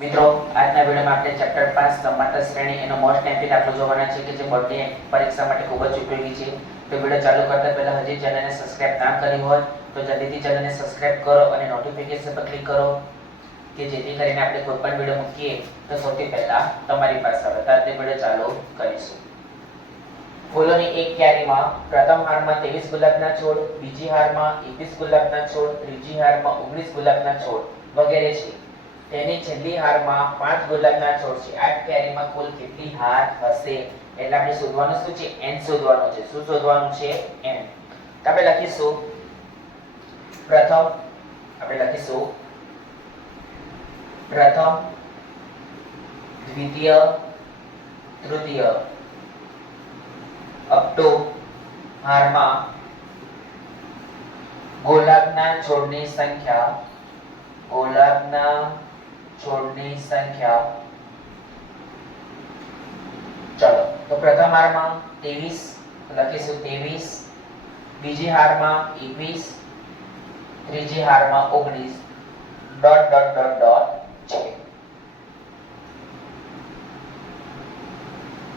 મિત્રો આજના વિડિયોમાં આપણે ચેપ્ટર 5 સમાંતર શ્રેણી એનો મોસ્ટ એમ્પી દાખલો જોવાના છે કે જે બોર્ડની પરીક્ષા માટે ખૂબ જ ઉપયોગી છે. તો વિડિયો ચાલુ કરતા પહેલા હજી ચેનલને સબસ્ક્રાઇબ ના કરી હોય તો જલ્દીથી ચેનલને સબસ્ક્રાઇબ કરો અને નોટિફિકેશન પર ક્લિક કરો કે જેથી કરીને આપણે કોઈ પણ વિડિયો મૂકીએ તો સૌથી પહેલા તમારી પાસે આવે. તો તે વિડિયો ચાલુ કરીશું. ફૂલોની એક ક્યારીમાં પ્રથમ હારમાં 23 ગુલાબના છોડ, બીજી હારમાં 21 ગુલાબના છોડ, ત્રીજી હારમાં 19 ગુલાબના છોડ વગેરે છે. તેની છેલ્લી હારમાં 5 ગુલાબના છોડ છે. આ ક્યારીમાં કુલ કેટલી હાર હશે? એટલે આપણે શોધવાનું શું છે? n શોધવાનું છે. શું શોધવાનું છે? n. તો આપણે લખીશું પ્રથમ દ્વિતીય તૃતીય અપ ટુ હારમાં ગુલાબના છોડની સંખ્યા ચલો તો પ્રથમ હારમાં 23 લખીશું 23, બીજી હારમાં 21, ત્રીજી હારમાં 19 ડોટ ડોટ ડોટ ડોટ છે.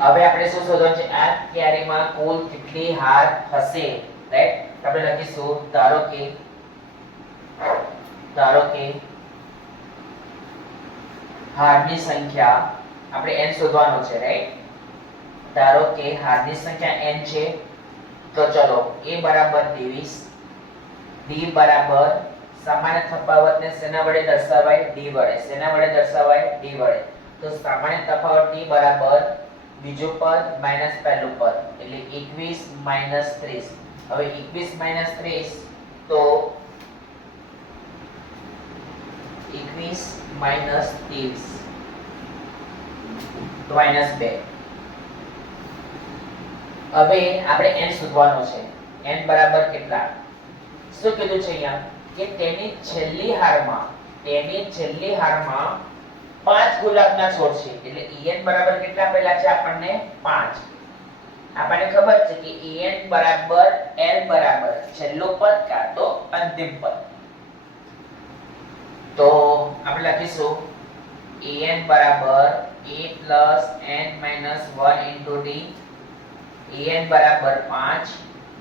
હવે આપણે શું શોધવાનું છે? આ ક્યારીમાં કુલ કેટલી હાર હશે, રાઈટ? આપણે લખીશું ધારો કે હારની સંખ્યા આપણે n શોધવાનું છે, રાઈટ? ધારો કે હારની સંખ્યા n છે તો ચલો a બરાબર 23, d બરાબર સામાન્ય તફાવતને શેના વડે દર્શાવાય? d વડે. શેના વડે દર્શાવાય? d વડે. તો સામાન્ય તફાવત d બરાબર બીજું પદ માઈનસ પહેલું પદ એટલે 21 માઈનસ 30. હવે 21 માઈનસ 30 તો 21 માઈનસ 30 તો માઈનસ 2. હવે આપણે n શોધવાનું છે. n બરાબર કેટલા? શું કીધું છે અહીંયા કે તેની છેલ્લી હારમાં 5 ગુલાબના છોડ છે એટલે en બરાબર કેટલા આપેલા છે આપણને? 5. આપણને ખબર છે કે en બરાબર l બરાબર છેલ્લું પદ કાં તો અંતિમ પદ. તો આપણે લખીશું en બરાબર a plus n minus 1 into d. en બરાબર 5,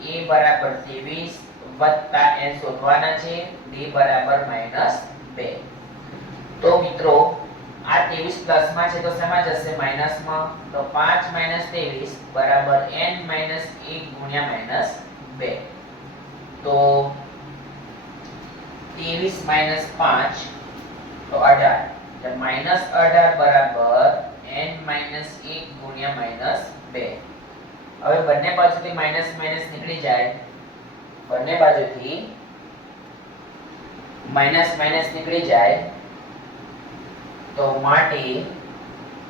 a બરાબર 23 વત્તા n શોધવાના છે, d બરાબર -2. તો મિત્રો આ 23 પ્લસ માં છે તો શેમાં જશે? માઈનસ માં. તો 5 23 બરાબર n 1 ગુણ્યા -2. તો 23 5 તો 18 એટલે -18 બરાબર n 1 ગુણ્યા -2. હવે બંને બાજુથી માઈનસ માઈનસ નીકળી જાય, બંને બાજુથી માઈનસ માઈનસ નીકળી જાય તો માટે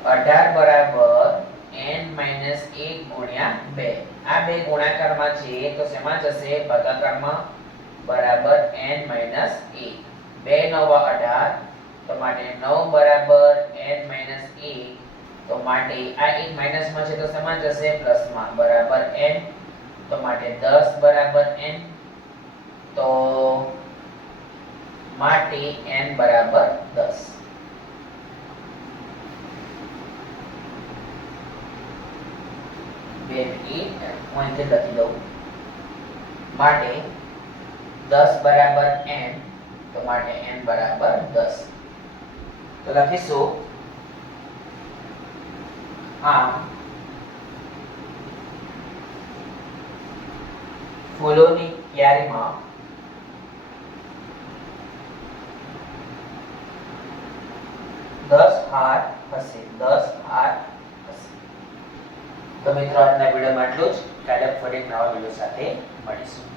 18 બરાબર n 1 ગુણ્યા 2. આ બે ગુણાકારમાં છે તો શેમાં જશે? ભાગાકારમાં બરાબર n 1. 2 9 18 તો માટે 9 બરાબર n 1 તો માટે આ એક માઈનસ માં છે તો શેમાં જશે? પ્લસ માં બરાબર n તો માટે 10 બરાબર n તો માટે n બરાબર 10. બે મિનિટ હું અહીંથી લખી દઉં. માટે 10 બરાબર n તો માટે n બરાબર 10. તો લખીશું ફૂલોની ક્યારીમાં દસ હાર હશે. તો મિત્રો આજના વિડીયોમાં આટલું જ. કાલે ફરી નવા વિડીયો સાથે મળીશું.